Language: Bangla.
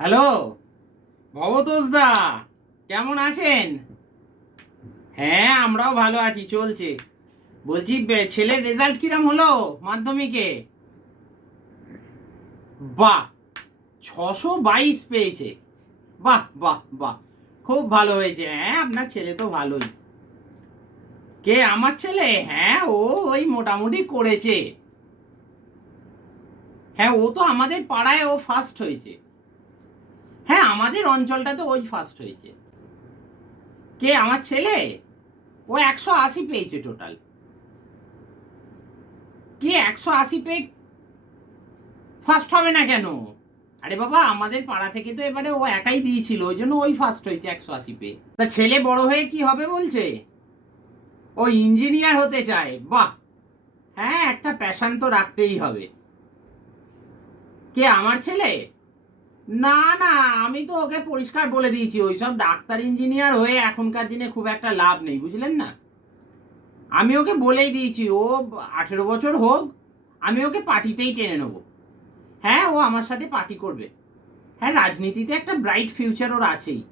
হ্যালো ভবতোষ দা, কেমন আছেন? হ্যাঁ, আমরাও ভালো আছি, চলছে। বলছি ছেলের রেজাল্ট কিরম হলো মাধ্যমিকে? বাহ, 622 পেয়েছে। বাহ বাহ বাহ, খুব ভালো হয়েছে। হ্যাঁ, আপনার ছেলে তো ভালোই। কে, আমার ছেলে? হ্যাঁ, ও ওই মোটামুটি করেছে। হ্যাঁ, ও তো আমাদের পাড়ায় ও ফার্স্ট হয়েছে। হ্যাঁ, আমাদের অঞ্চলটাতে ওই ফার্স্ট হয়েছে। কে, আমার ছেলে? ও 180 পেয়েছে টোটাল। কি 180 পেয়ে ফার্স্ট হবে না কেন? আরে বাবা, আমাদের পাড়া থেকে তো এবারে ও একাই দিয়েছিল, ওই জন্য ওই ফার্স্ট হয়েছে 180 পেয়ে। তা ছেলে বড় হয়ে কি হবে বলছে? ও ইঞ্জিনিয়ার হতে চায়? বাহ। হ্যাঁ, একটা প্যাশন তো রাখতেই হবে। কে, আমার ছেলে? না না, আমি তো ওকে পরিষ্কার বলে দিয়েছি ওইসব ডাক্তার ইঞ্জিনিয়ার হয়ে এখনকার দিনে খুব একটা লাভ নেই, বুঝলেন না? আমি ওকে বলেই দিয়েছি, ও 18 বছর হোক, আমি ওকে পার্টিতেই টেনে নেবো। হ্যাঁ, ও আমার সাথে পার্টি করবে। হ্যাঁ, রাজনীতিতে একটা ব্রাইট ফিউচার ওর আছেই।